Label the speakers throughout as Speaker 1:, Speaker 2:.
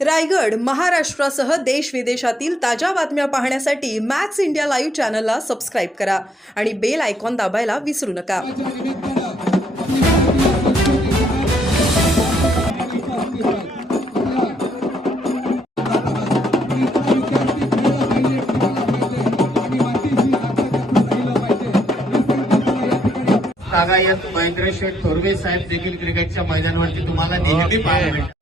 Speaker 1: रायगड महाराष्ट्रासह देश विदेशातील ताज्या बातम्या पाहण्यासाठी मॅक्स इंडिया लाईव्ह चॅनलला सबस्क्राईब करा आणि बेल आयकॉन दाबायला विसरू नका.
Speaker 2: महेंद्र शेठ थोरवे साहेब देखील क्रिकेटच्या मैदानावरती तुम्हाला नेहमी पाहायला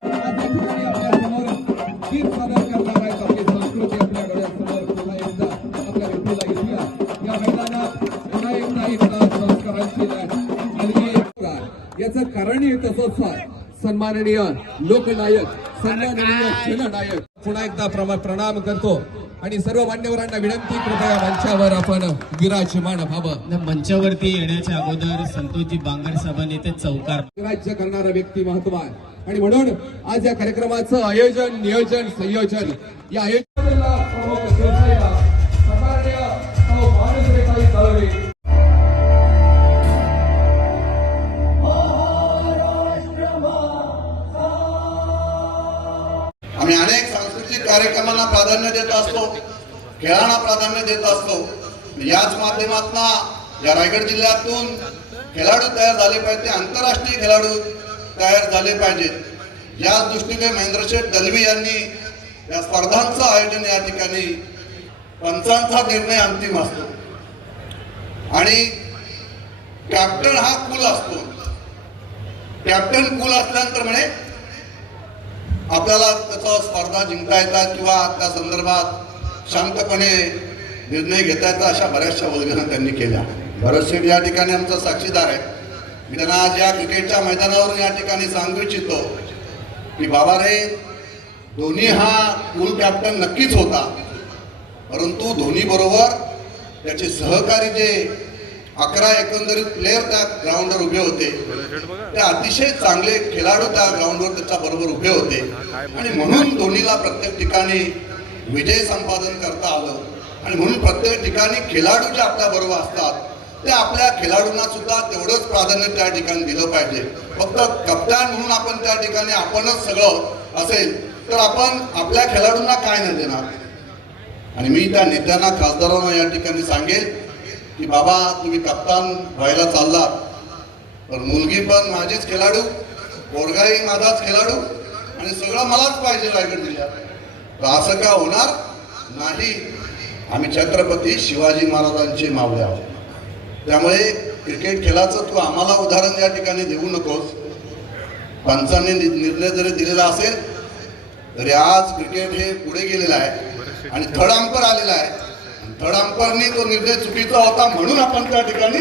Speaker 3: याचं कारणही तसंच सन्माननीय लोकनायक सन्माननीय जननायक पुन्हा एकदा प्रणाम करतो. आणि सर्व मान्यवरांना विनंती कृपया मंचावर आपण विराजमान व्हावं.
Speaker 2: न मंचावरती येण्याच्या अगोदर संतोषजी बांगर साहेबांनी ते चौकार
Speaker 3: राज्य करणारा व्यक्ती महत्त्व आहे. आणि म्हणून आज या कार्यक्रमाचं आयोजन नियोजन संयोजन या आयोजनाला
Speaker 4: आम्ही अनेक सांस्कृतिक कार्यक्रमांना प्राधान्य देत असतो खेळांना प्राधान्य देत असतो. याच माध्यमातून या रायगड जिल्ह्यातून खेळाडू तयार झाले पाहिजे आंतरराष्ट्रीय खेळाडू तयार झाले पाहिजेत. या दृष्टीने महेंद्रशेठ दलवी यांनी या स्पर्धांचं आयोजन या ठिकाणी पंचांचा निर्णय अंतिम असतो. आणि कॅप्टन हा कुल असतो. कॅप्टन कुल असल्यानंतर म्हणे आपल्याला त्याचा स्पर्धा जिंकता येतात किंवा त्या संदर्भात शांतपणे निर्णय घेता येतात अशा बऱ्याचशा वल्गना त्यांनी केल्या. भरतशेठ या ठिकाणी आमचा साक्षीदार आहे. मी त्यांना आज या क्रिकेटच्या मैदानावरून या ठिकाणी सांगू इच्छितो की बाबा रे धोनी हा कुल कॅप्टन नक्कीच होता. परंतु धोनी बरोबर त्याचे सहकारी जे अकरा एकंदरीत प्लेयर त्या ग्राउंडवर उभे होते. ते अतिशय चांगले खेळाडू त्या ग्राउंडवर त्याच्या बरोबर उभे होते. आणि म्हणून धोनीला प्रत्येक ठिकाणी विजय संपादन करता आलं. आणि म्हणून प्रत्येक ठिकाणी खेळाडू जे आपल्या बरोबर असतात ते आपल्या खेळाडूंना सुद्धा तेवढंच प्राधान्य त्या ठिकाणी दिलं पाहिजे. फक्त कप्तान म्हणून आपण त्या ठिकाणी आपणच सगळं असेल तर आपण आपल्या खेळाडूंना काय नाही देणार. आणि मी त्या नेत्यांना खासदारांना या ठिकाणी सांगेन की बाबा तुम्ही कप्तान व्हायला चाललात. पण मुलगी पण माझीच खेळाडू पोरगाही माझाच खेळाडू आणि सगळं मलाच पाहिजे रायगड जिल्ह्यात. तर असं का होणार? नाही. आम्ही छत्रपती शिवाजी महाराजांचे मावळे आहोत. त्यामुळे क्रिकेट खेळाचं तू आम्हाला उदाहरण या ठिकाणी देऊ नकोस. पंचांनी नि- निर्णय जरी दिलेला असेल तरी आज क्रिकेट हे पुढे गेलेलं आहे आणि थर्ड अंपर आलेला आहे. धड अंपरनी तो निर्णय चुकीचा होता म्हणून आपण त्या ठिकाणी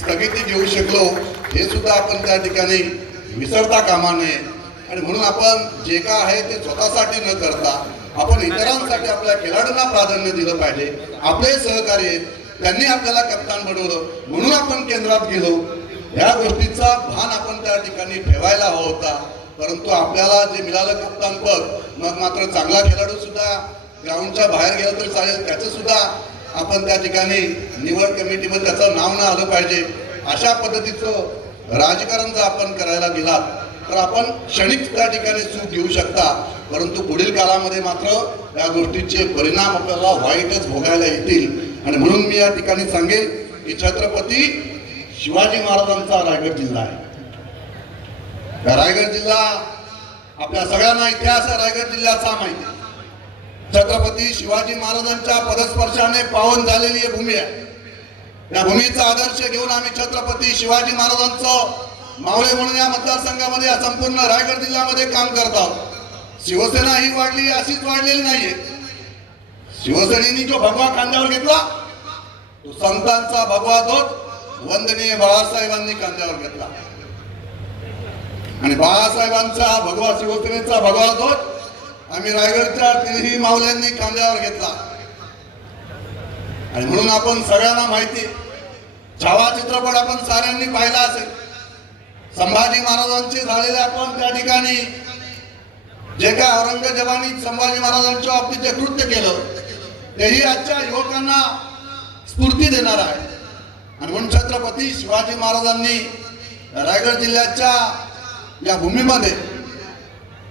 Speaker 4: स्थगिती घेऊ शकलो. हे सुद्धा आपण त्या ठिकाणी विसरता कामा नये. आणि म्हणून आपण जे काय आहे ते स्वतःसाठी न करता आपण इतरांसाठी आपल्या खेळाडूंना प्राधान्य दिलं पाहिजे. आपले सहकारी आहेत. त्यांनी आपल्याला कप्तान बनवलं. म्हणून आपण केंद्रात गेलो. या गोष्टीचा भान आपण त्या ठिकाणी ठेवायला हवा होता. परंतु आपल्याला जे मिळालं कप्तान पद मग मात्र चांगला खेळाडू सुद्धा ग्राउंडच्या बाहेर गेला तरी चालेल त्याचं सुद्धा आपण त्या ठिकाणी निवड कमिटीमध्ये त्याचं नाव न आलं पाहिजे. अशा पद्धतीचं राजकारण जर आपण करायला गेलात तर आपण क्षणिक त्या ठिकाणी चूक घेऊ शकता. परंतु पुढील काळामध्ये मात्र या गोष्टीचे परिणाम आपल्याला वाईटच भोगायला येतील. आणि म्हणून मी या ठिकाणी सांगेन की छत्रपती शिवाजी महाराजांचा रायगड जिल्हा आहे. रायगड जिल्हा आपल्या सगळ्यांना इतिहास रायगड जिल्ह्याचा माहिती आहे. छत्रपती शिवाजी महाराजांच्या पदस्पर्शाने पावन झालेली ही भूमी आहे. या भूमीचा आदर्श घेऊन आम्ही छत्रपती शिवाजी महाराजांचं मावळे म्हणून या मतदारसंघामध्ये या संपूर्ण रायगड जिल्ह्यामध्ये काम करत आहोत. शिवसेना ही वाढली अशीच वाढलेली नाहीये. शिवसेनेनी जो भगवा खांद्यावर घेतला तो संतांचा भगवा ध्वज वंदनीय बाळासाहेबांनी खांद्यावर घेतला. आणि बाळासाहेबांचा भगवा शिवसेनेचा भगवा ध्वज आम्ही रायगडच्या तिन्ही मावल्यांनी खांद्यावर घेतला. आणि म्हणून आपण सगळ्यांना माहिती छावा चित्रपट आपण साऱ्यांनी पाहिला असेल. संभाजी महाराजांचे झालेले आपण त्या ठिकाणी जे काय औरंगजेबानी संभाजी महाराजांच्या बाबतीत जे कृत्य केलं तेही आजच्या युवकांना स्फूर्ती देणार आहे. आणि म्हणून छत्रपती शिवाजी महाराजांनी रायगड जिल्ह्याच्या या भूमीमध्ये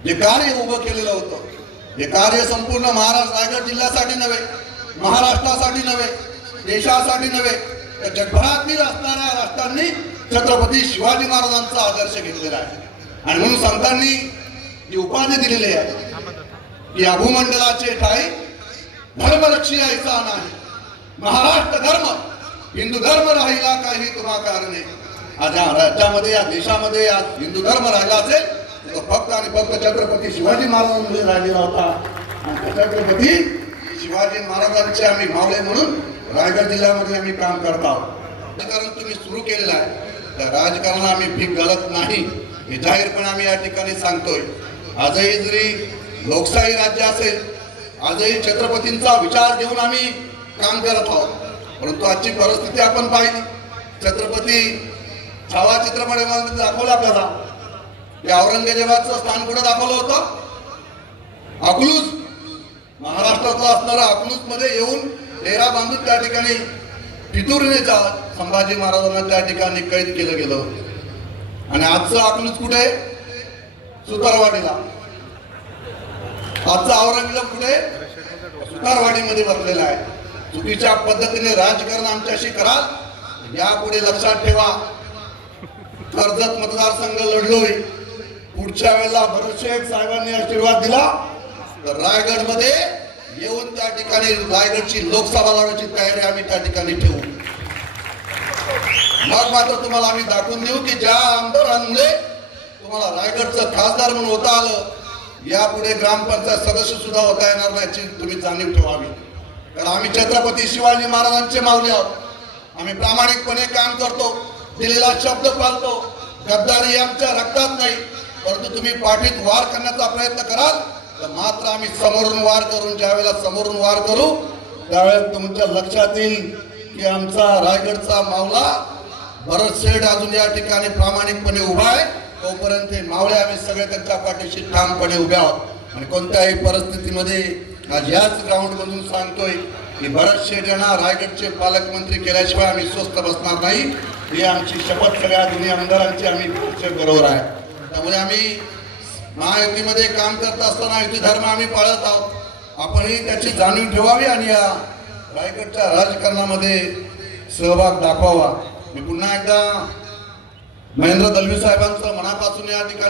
Speaker 4: जे कार्य उभं केलेलं होतं हे कार्य संपूर्ण महाराष्ट्र रायगड जिल्ह्यासाठी नव्हे महाराष्ट्रासाठी नव्हे देशासाठी नव्हे तर जगभरातील असणाऱ्या राष्ट्रांनी छत्रपती शिवाजी महाराजांचा आदर्श घेतलेला आहे. आणि म्हणून संतांनी जी उपाधी दिलेली आहे की अभूमंडलाचे ठाई धर्मरक्षी ऐसा नाही महाराष्ट्र धर्म हिंदू धर्म राहिला काही तुम्हा कारणे. आज या राज्यामध्ये या देशामध्ये आज हिंदू धर्म राहिला असेल तो फक्त आणि फक्त छत्रपती शिवाजी महाराजांमध्ये राहिलेला होता. आणि छत्रपती शिवाजी महाराजांचे आम्ही मावळे म्हणून रायगड जिल्ह्यामध्ये आम्ही काम करत आहोत. राजकारण तुम्ही सुरू केलेलं आहे. त्या राजकारणाला आम्ही भीक घालत नाही हे जाहीरपणे आम्ही या ठिकाणी सांगतोय. आजही जरी लोकशाही राज्य असेल आजही छत्रपतींचा विचार घेऊन आम्ही काम करत आहोत. परंतु आजची परिस्थिती आपण पाहिली. छत्रपती छावा चित्रपटामध्ये दाखवला आपल्याला औरंगजेबाचं स्थान कुठे दाखवलं होतं? अकलूज. महाराष्ट्रातलं असणारा अकलूजमध्ये येऊन डेरा बांधून त्या ठिकाणी फितुरीने जा संभाजी महाराजांना त्या ठिकाणी कैद केलं गेलं आणि आजचं अकलूज कुठे? सुतारवाडीला. आजचा औरंगजेब कुठे? सुतारवाडीमध्ये बसलेला आहे. चुकीच्या पद्धतीने राजकारण आमच्याशी कराल यापुढे लक्षात ठेवा. कर्जत मतदारसंघ लढलोय. पुढच्या वेळेला भरत शेख साहेबांनी आशीर्वाद दिला. तर रायगडमध्ये येऊन त्या ठिकाणी रायगडची लोकसभा लावण्याची तयारी आम्ही त्या ठिकाणी ठेवू. मग मात्र तुम्हाला आम्ही दाखवून देऊ की ज्या आमदारांमुळे तुम्हाला रायगडचं खासदार म्हणून होता आलं यापुढे ग्रामपंचायत सदस्य सुद्धा होता येणार नाही याची तुम्ही जाणीव ठेवावी. कारण आम्ही छत्रपती शिवाजी महाराजांचे मावले आहोत. आम्ही प्रामाणिकपणे काम करतो दिलेला शब्द पाळतो. गद्दारी आमच्या रक्तात नाही. परंतु तुम्ही पाठीत वार करण्याचा प्रयत्न कराल तर मात्र आम्ही समोरून वार करून ज्या वेळेला समोरून वार करू त्यावेळेस तुमच्या लक्षात येईल की आमचा रायगडचा मावला भरत शेठ अजून या ठिकाणी प्रामाणिकपणे उभा आहे. तोपर्यंत हे मावळे आम्ही सगळे त्यांच्या पाठीशी ठामपणे उभे आहोत. आणि कोणत्याही परिस्थितीमध्ये आज याच ग्राउंडमधून सांगतोय की भरत शेठ यांना रायगडचे पालकमंत्री केल्याशिवाय आम्ही स्वस्त बसणार नाही. ही आमची शपथ सगळ्या दोन्ही आमदारांची आम्ही बरोबर आहे. त्यामुळे आम्ही महायुतीमध्ये काम करत असताना युती धर्म आम्ही पाळत आहोत. आपणही त्याची जाणीव ठेवावी आणि या रायगडच्या राजकारणामध्ये सहभाग दाखवावा. मी पुन्हा एकदा महेंद्र दलवी साहेबांचं मनापासून या ठिकाणी